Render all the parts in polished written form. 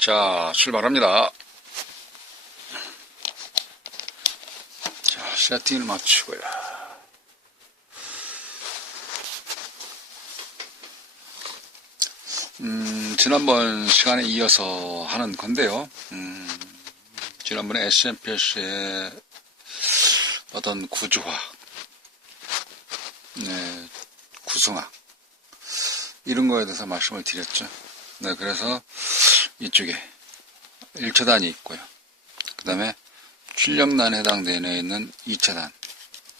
자, 출발합니다. 자, 세팅을 맞추고요. 지난번 시간에 이어서 하는 건데요. 지난번에 SMPS의 어떤 구조학, 네, 구성학, 이런 거에 대해서 말씀을 드렸죠. 네, 그래서 이쪽에 1차단이 있고요. 그 다음에 출력란에 해당되는 2차단,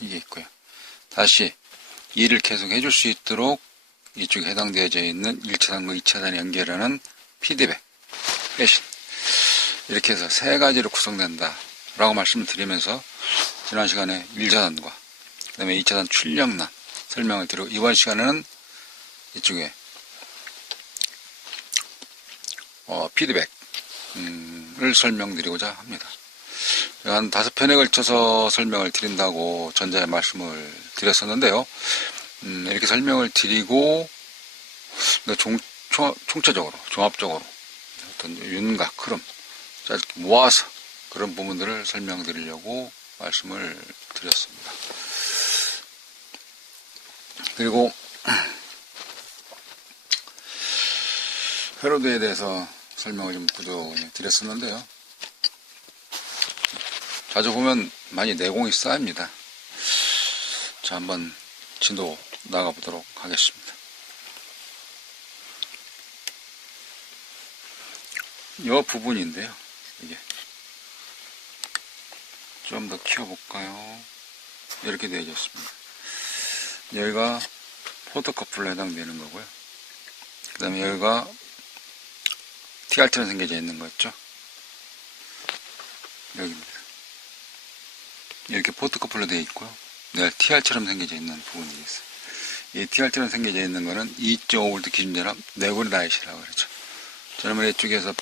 이게 있고요. 다시 일을 계속 해줄 수 있도록 이쪽에 해당되어져 있는 1차단과 2차단을 연결하는 피드백, 패신. 이렇게 해서 세 가지로 구성된다 라고 말씀을 드리면서 지난 시간에 1차단과 그 다음에 2차단 출력란 설명을 드리고, 이번 시간에는 이쪽에 피드백을 설명드리고자 합니다. 한 5편에 걸쳐서 설명을 드린다고 전자에 말씀을 드렸었는데요. 이렇게 설명을 드리고 총체적으로, 종합적으로 어떤 윤곽, 흐름 짧게 모아서 그런 부분들을 설명드리려고 말씀을 드렸습니다. 그리고 회로드에 대해서 설명을 좀 부족히 드렸었는데요. 자주 보면 많이 내공이 쌓입니다. 자, 한번 진도 나가보도록 하겠습니다. 이 부분인데요. 이게 좀 더 키워볼까요? 이렇게 되어 있습니다. 여기가 포토커플로 해당되는 거고요. 그 다음에 여기가 TR처럼 생겨져 있는 거 있죠? 여기입니다. 이렇게 포토커플로 되어 있고요. 네, TR처럼 생겨져 있는 부분이 있어요. 이 TR처럼 생겨져 있는 거는 2.5V 기준전압 네고리 다이시라고 그러죠. 지난번에 쭉에서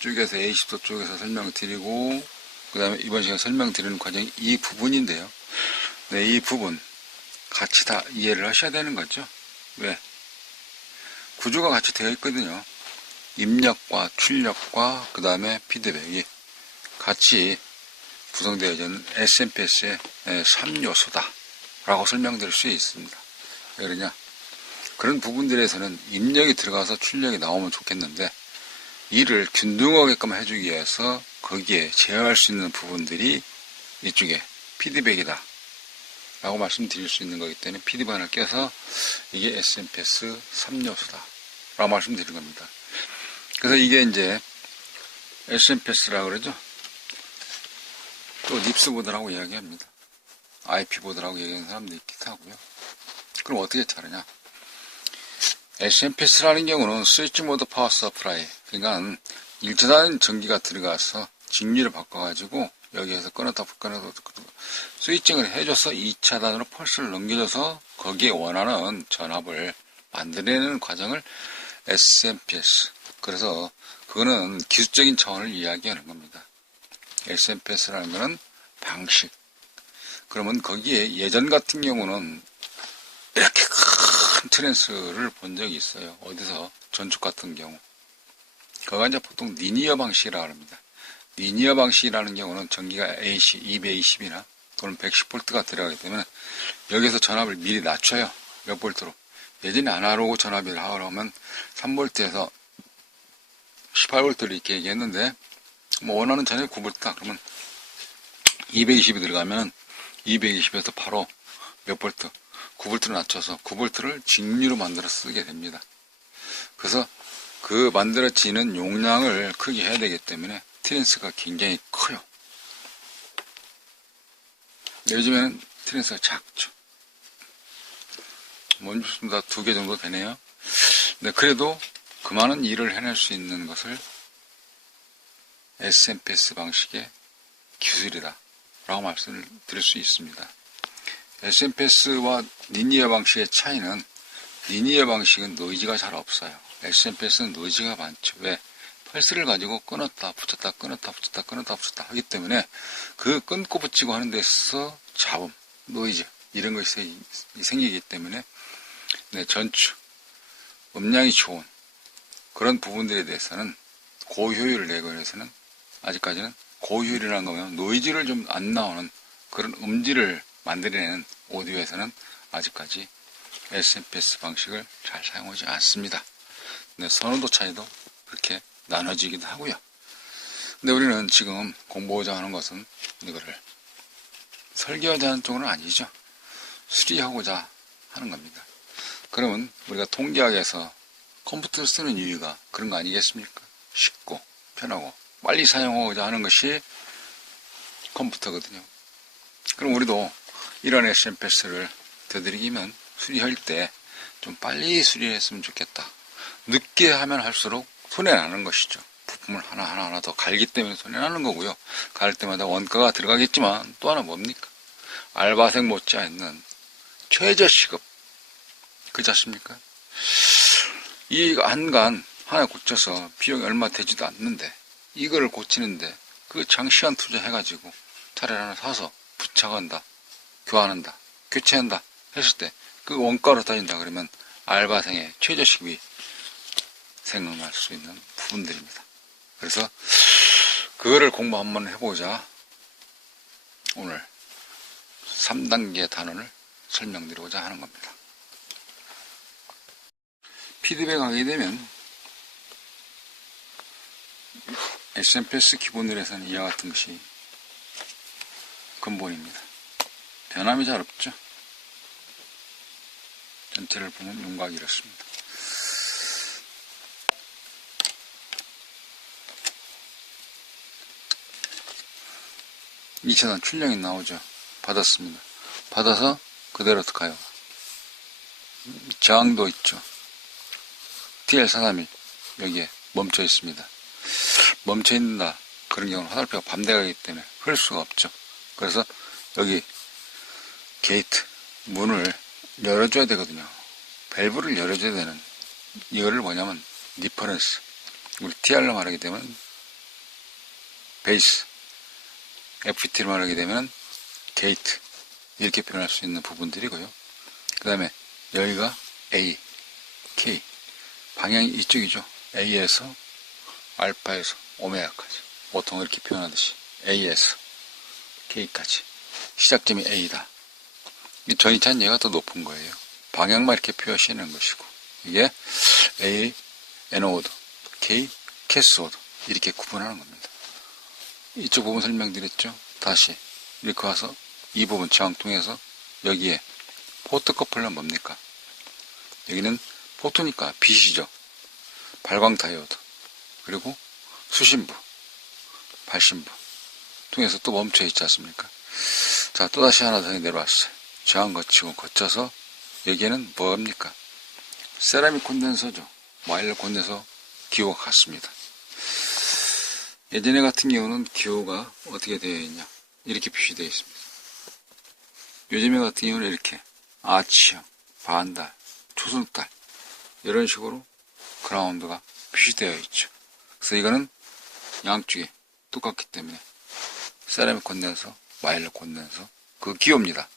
A10도 쪽에서 설명드리고, 그 다음에 이번 시간에 설명드리는 과정이 이 부분인데요. 네, 이 부분 같이 다 이해를 하셔야 되는 거죠. 왜? 구조가 같이 되어 있거든요. 입력과 출력과 그 다음에 피드백이 같이 구성되어져 있는 SMPS의 3요소다 라고 설명드릴 수 있습니다. 왜 그러냐? 그런 부분들에서는 입력이 들어가서 출력이 나오면 좋겠는데, 이를 균등하게끔 해주기 위해서 거기에 제어할 수 있는 부분들이 이쪽에 피드백이다 라고 말씀드릴 수 있는 거기 때문에 피드백을 껴서 이게 SMPS 3요소다 라고 말씀드린 겁니다. 그래서 이게 이제 SMPS라고 그러죠. 또 닙스 보드라고 이야기합니다. IP 보드라고 얘기하는 사람도 있기도 하고요. 그럼 어떻게 다르냐? SMPS라는 경우는 스위치 모드 파워 서프라이, 그러니까 1차단 전기가 들어가서 직류를 바꿔가지고 여기에서 끊었다 스위칭을 해줘서 2차단으로 펄스를 넘겨줘서 거기에 원하는 전압을 만들어내는 과정을 SMPS, 그래서 그거는 기술적인 차원을 이야기하는 겁니다. SMPS라는 거는 방식. 그러면 거기에 예전 같은 경우는 이렇게 큰 트랜스를 본 적이 있어요. 어디서? 전축 같은 경우. 그거 이제 보통 리니어 방식이라고 합니다. 리니어 방식이라는 경우는 전기가 AC 220이나 또는 110V가 들어가기 때문에 여기서 전압을 미리 낮춰요. 몇 볼트로. 예전에 아날로그 전압을 하려면 3V에서 18V를 이렇게 얘기했는데, 뭐 원하는 전압이 9V다. 그러면 220이 들어가면 220에서 바로 몇 볼트? 9V를 낮춰서 9V를 직류로 만들어 쓰게 됩니다. 그래서 그 만들어지는 용량을 크게 해야 되기 때문에 트랜스가 굉장히 커요. 요즘에는 트랜스가 작죠. 뭔지 다 2개 정도 되네요. 네, 그래도 그 많은 일을 해낼 수 있는 것을 SMPS 방식의 기술이다 라고 말씀을 드릴 수 있습니다. SMPS와 리니어 방식의 차이는, 리니어 방식은 노이즈가 잘 없어요. SMPS는 노이즈가 많죠. 왜? 펄스를 가지고 끊었다 붙였다 끊었다 붙였다 끊었다 붙였다 하기 때문에 그 끊고 붙이고 하는 데서 잡음, 노이즈 이런 것이 생기기 때문에 전축, 음량이 좋은 그런 부분들에 대해서는 고효율을 내기 위해서는 아직까지는 고효율이라는 거면 노이즈를 좀 안 나오는 그런 음질을 만들어내는 오디오에서는 아직까지 SMPS 방식을 잘 사용하지 않습니다. 근데 선호도 차이도 그렇게 나눠지기도 하고요. 근데 우리는 지금 공부하자 하는 것은 이거를 설계하자 하는 쪽은 아니죠. 수리하고자 하는 겁니다. 그러면 우리가 통계학에서 컴퓨터를 쓰는 이유가 그런 거 아니겠습니까? 쉽고 편하고 빨리 사용하고자 하는 것이 컴퓨터거든요. 그럼 우리도 이런 SMPS를 되도록이면 수리할 때 좀 빨리 수리했으면 좋겠다. 늦게 하면 할수록 손해나는 것이죠. 부품을 하나하나 더 갈기 때문에 손해나는 거고요. 갈 때마다 원가가 들어가겠지만 또 하나 뭡니까? 알바생 못지않는 최저 시급. 그렇지 않습니까? 이 안간 하나 고쳐서 비용이 얼마 되지도 않는데 이거를 고치는데 그 장시간 투자해가지고 차를 하나 사서 부착한다, 교환한다, 교체한다 했을 때 그 원가로 따진다 그러면 알바생의 최저시급이 생각날 수 있는 부분들입니다. 그래서 그거를 공부 한번 해보자 오늘 3단계 단원을 설명드리고자 하는 겁니다. 피드백 하게 되면 SMPS 기본율에서는 이와 같은 것이 근본입니다. 변함이 잘 없죠. 전체를 보면 윤곽이 이렇습니다. 이 차단 출력이 나오죠. 받았습니다. 받아서 그대로 가요. 저항도 있죠. TL431 여기에 멈춰 있습니다. 멈춰 있는다 그런 경우는 화살표가 반대가기 때문에 흐를 수가 없죠. 그래서 여기 게이트 문을 열어줘야 되거든요. 밸브를 열어줘야 되는 이거를 뭐냐면 리퍼런스 우리 TR로 말하게 되면 베이스 FET로 말하게 되면 게이트 이렇게 표현할 수 있는 부분들이고요. 그 다음에 여기가 A, K 방향이 이쪽이죠. A에서 알파에서 오메가까지 보통 이렇게 표현하듯이 A에서 K까지 시작점이 A다. 이 전이차는 얘가 더 높은 거예요. 방향만 이렇게 표시하는 것이고 이게 A, 에노드, K, 캐스오드 이렇게 구분하는 겁니다. 이쪽 부분 설명드렸죠. 다시 이렇게 와서 이 부분 저항통해서 여기에 포트 커플러는 뭡니까? 여기는 포트니까 빛이죠. 발광 다이오드 그리고 수신부, 발신부 통해서 또 멈춰 있지 않습니까? 자, 또다시 하나 더 내려왔어요. 저항 거치고 거쳐서 여기에는 뭐합니까? 세라믹 콘덴서죠. 와일러 콘덴서 기호가 같습니다. 예전에 같은 경우는 기호가 어떻게 되어 있냐 이렇게 표시되어 있습니다. 요즘에 같은 경우는 이렇게 아치형, 반달, 초승달 이런 식으로 그라운드가 표시되어 있죠. 그래서 이거는 양쪽에 똑같기 때문에 세라믹 콘덴서, 와일러 콘덴서 그 기호입니다.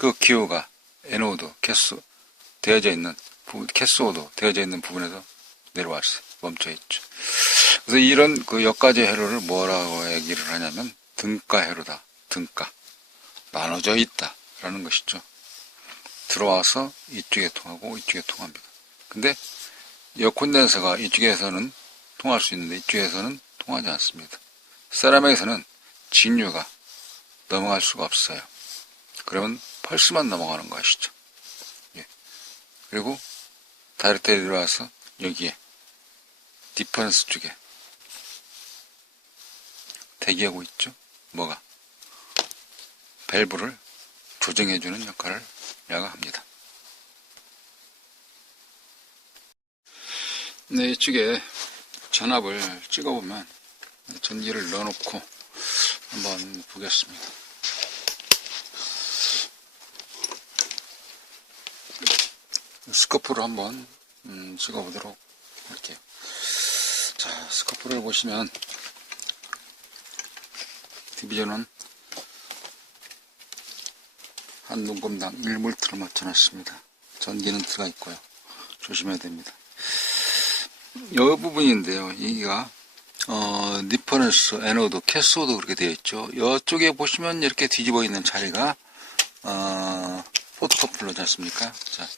그 기호가 에노드, 캐스 되어져 있는 부분, 캐스오드 되어져 있는 부분에서 내려왔어요. 멈춰 있죠. 그래서 이런 그 역가제 회로를 뭐라고 얘기를 하냐면 등가 회로다. 등가 나눠져 있다 라는 것이죠. 들어와서 이쪽에 통하고 이쪽에 통합니다. 근데 이 콘덴서가 이쪽에서는 통할 수 있는데 이쪽에서는 통하지 않습니다. 세라믹에서는 직류가 넘어갈 수가 없어요. 그러면 펄스만 넘어가는 거 아시죠? 예. 그리고 다이렉트에 들어와서 여기에 디퍼런스 쪽에 대기하고 있죠. 뭐가? 밸브를 조정해주는 역할을 얘가 합니다. 네, 이쪽에 전압을 찍어보면 전기를 넣어놓고 한번 보겠습니다. 스코프를 한번 찍어보도록 할게요. 자, 스코프를 보시면 디비전은 한 눈금당 1V를 맞춰놨습니다. 전기는 들어가 있고요. 조심해야 됩니다. 이 부분인데요. 여기가 리퍼런스, 에노드, 캐소드 그렇게 되어 있죠. 이쪽에 보시면 이렇게 뒤집어 있는 자리가 포토커플러지 않습니까? 자,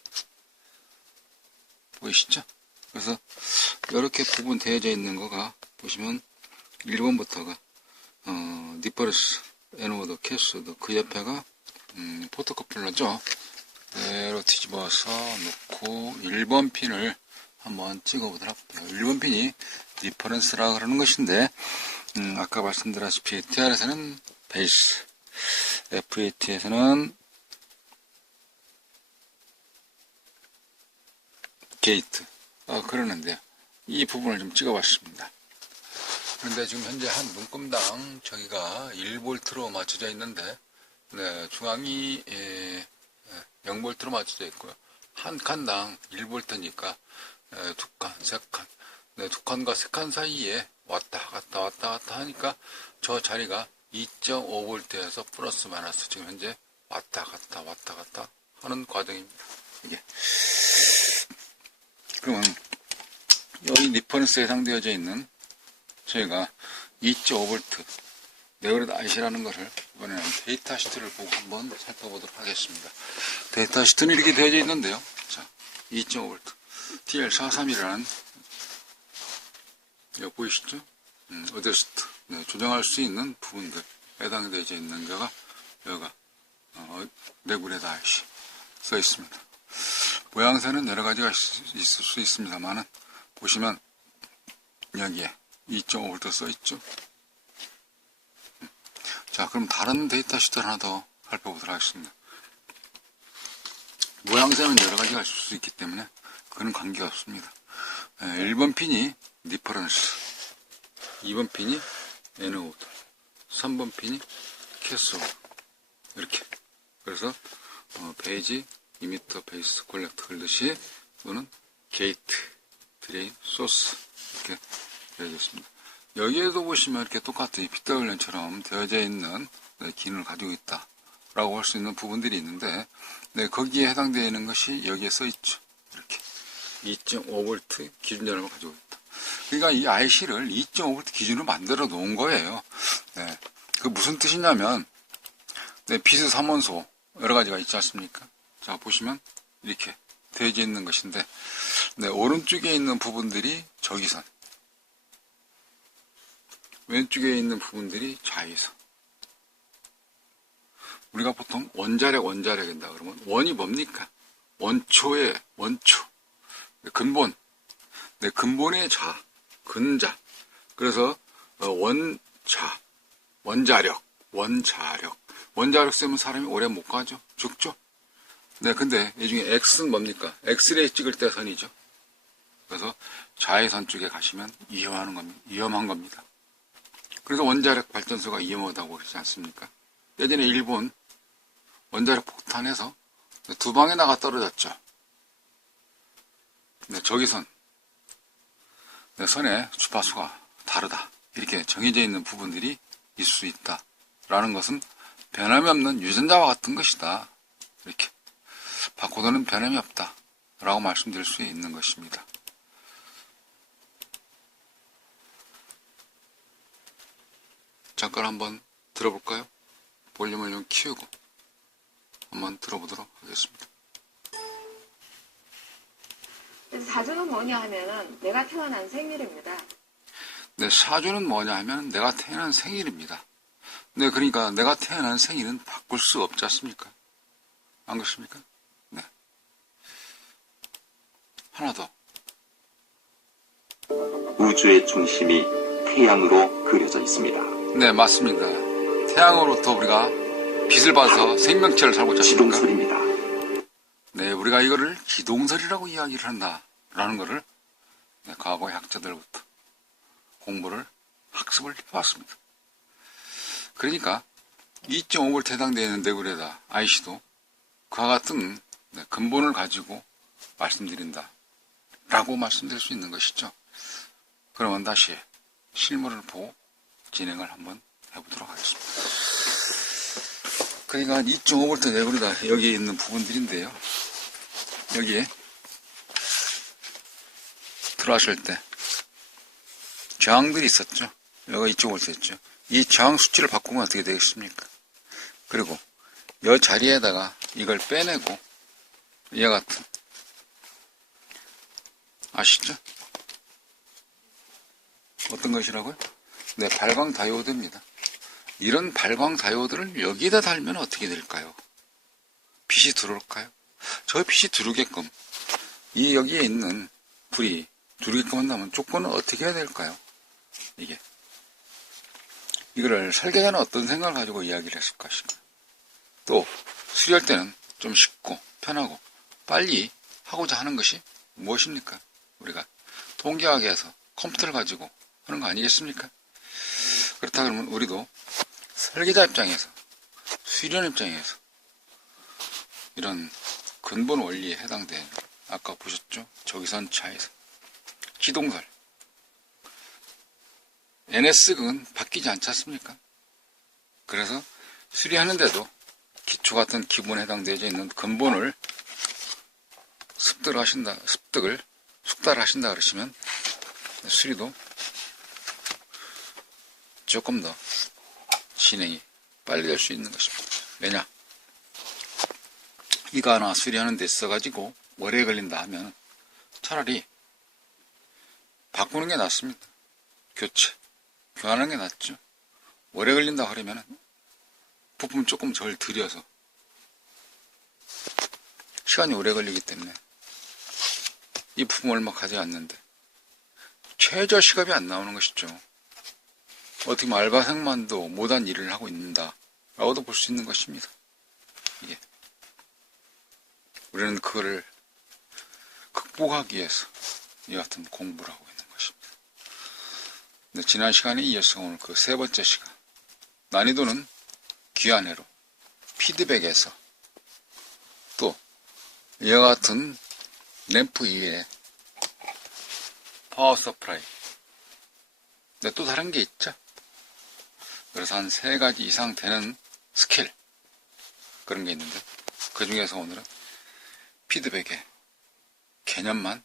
보이시죠? 그래서 이렇게 부분 되어져 있는 거가 보시면 1번부터가 리퍼런스, 에노드, 캐소드, 그 옆에가 포토커플러죠. 그대로 뒤집어서 놓고 1번 핀을 한번 찍어보도록 할게요. 1번 핀이 리퍼런스라 그러는 것인데 아까 말씀드렸다시피 TR에서는 베이스, FAT에서는 게이트 그러는데요. 이 부분을 좀 찍어봤습니다. 그런데 지금 현재 한 눈금당 저기가 1V로 맞춰져 있는데 네, 중앙이 0V로 맞춰져 있고요. 한 칸당 1V니까 두 칸, 세 칸, 네, 두 칸과 세 칸 사이에 왔다 갔다 하니까 저 자리가 2.5V에서 플러스 마이너스 지금 현재 왔다 갔다 하는 과정입니다. 이게. 그러면 여기 리퍼런스에 해당되어져 있는 저희가 2.5V 네오레드 IC라는 것을 이번에는 데이터 시트를 보고 한번 살펴보도록 하겠습니다. 데이터 시트는 이렇게 되어져 있는데요. 자, 2.5V TL431이라는 여기 보이시죠? 어드저스트 네, 조정할 수 있는 부분들 해당되어져 있는 거가 여기가 네오레드 IC 써 있습니다. 모양새는 여러 가지가 있을 수 있습니다만은 보시면 여기에 2.5V 써 있죠. 자, 그럼 다른 데이터 시트를 하나 더 살펴보도록 하겠습니다. 모양새는 여러 가지가 있을 수 있기 때문에 그거는 관계가 없습니다. 1번 핀이 리퍼런스, 2번 핀이 에노드, 3번 핀이 캐소드 이렇게. 그래서 베이지, 이미터, 베이스, 콜렉터 그러듯이 또는 게이트, 드레인, 소스 이렇게 되어져 있습니다. 여기에도 보시면 이렇게 똑같이 PWM처럼 되어져 있는 기능을 가지고 있다 라고 할 수 있는 부분들이 있는데 네, 거기에 해당되어 있는 것이 여기에 써 있죠. 이렇게 2.5V 기준전압을 가지고 있다. 그러니까 이 IC를 2.5V 기준으로 만들어 놓은 거예요. 네, 그 무슨 뜻이냐면 네, 비스 3원소 여러 가지가 있지 않습니까? 자, 보시면 이렇게 되어져 있는 것인데 네, 오른쪽에 있는 부분들이 적이선, 왼쪽에 있는 부분들이 자위선. 우리가 보통 원자력이다 그러면 원이 뭡니까? 원초의 원초, 근본, 네, 근본의 자, 근자. 그래서 원자, 원자력, 원자력 쓰면 사람이 오래 못 가죠, 죽죠. 네, 근데 이 중에 X는 뭡니까? 엑스레이 찍을 때 선이죠. 그래서 자외선 쪽에 가시면 위험한 겁니다. 그래서 원자력 발전소가 위험하다고 그러지 않습니까? 예전에 일본 원자력 폭탄에서 두 방에 나가 떨어졌죠. 네, 저기선 네, 선의 주파수가 다르다. 이렇게 정해져 있는 부분들이 있을 수 있다. 라는 것은 변함이 없는 유전자와 같은 것이다. 이렇게 바코드는 변함이 없다. 라고 말씀드릴 수 있는 것입니다. 잠깐 한번 들어볼까요? 볼륨을 좀 키우고 한번 들어보도록 하겠습니다. 사주는 뭐냐 하면은 내가 태어난 생일입니다. 네, 사주는 뭐냐 하면 내가 태어난 생일입니다. 네, 그러니까 내가 태어난 생일은 바꿀 수 없지 않습니까? 안 그렇습니까? 네. 하나 더. 우주의 중심이 태양으로 그려져 있습니다. 네, 맞습니다. 태양으로부터 우리가 빛을 받아서 생명체를 살고 있지 않습니까? 지동설입니다. 네, 우리가 이거를 기동설이라고 이야기를 한다라는 것을 네, 과거의 학자들부터 공부를 학습을 해왔습니다. 그러니까 2.5V 해당되는 네오레드 IC도 그와 같은 네, 근본을 가지고 말씀드린다 라고 말씀드릴 수 있는 것이죠. 그러면 다시 실물을 보고 진행을 한번 해보도록 하겠습니다. 그러니까 2.5V 네오레드 여기에 있는 부분들인데요. 여기에 들어가실 때 저항들이 있었죠. 여기 이쪽으로 됐죠. 이 저항 수치를 바꾸면 어떻게 되겠습니까? 그리고 이 자리에다가 이걸 빼내고 이와 같은, 아시죠? 어떤 것이라고요? 네, 발광 다이오드입니다. 이런 발광 다이오드를 여기에다 달면 어떻게 될까요? 빛이 들어올까요? 저 빛이 들어오게끔, 이 여기에 있는 불이 들어오게끔 한다면 조건은 어떻게 해야 될까요? 이거를 설계자는 어떤 생각을 가지고 이야기를 했을 것인가? 또 수리할 때는 좀 쉽고 편하고 빨리 하고자 하는 것이 무엇입니까? 우리가 통계학에서 컴퓨터를 가지고 하는 거 아니겠습니까? 그렇다 그러면 우리도 설계자 입장에서, 수리원 입장에서 이런 근본 원리에 해당되는, 아까 보셨죠? 적외선차에서 기동설, NS극은 바뀌지 않지 않습니까? 그래서 수리하는데도 기초 같은 기본에 해당되어 있는 근본을 숙달하신다 그러시면 수리도 조금 더 진행이 빨리 될 수 있는 것입니다. 왜냐? 이거 하나 수리하는 데 있어가지고 오래 걸린다 하면 차라리 바꾸는 게 낫습니다. 교환하는 게 낫죠. 오래 걸린다 하려면 부품 조금 덜 들여서 시간이 오래 걸리기 때문에 이 부품 얼마 가져왔는데 최저 시급이 안 나오는 것이죠. 어떻게 보면 알바생만도 못한 일을 하고 있는다 라고도 볼 수 있는 것입니다. 이게 우리는 그거를 극복하기 위해서 이 같은 공부를 하고 있는 것입니다. 근데 지난 시간에 이어서 오늘 그 세 번째 시간, 난이도는 귀환회로 피드백에서 또 이와 같은 램프 이외에 파워 서프라이, 근데 또 다른 게 있죠. 그래서 한 3가지 이상 되는 스킬, 그런 게 있는데 그 중에서 오늘은 피드백의 개념만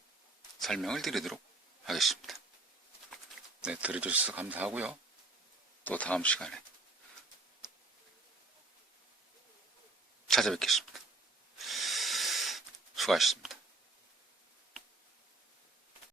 설명을 드리도록 하겠습니다. 네, 들어주셔서 감사하고요. 또 다음 시간에 찾아뵙겠습니다. 수고하셨습니다.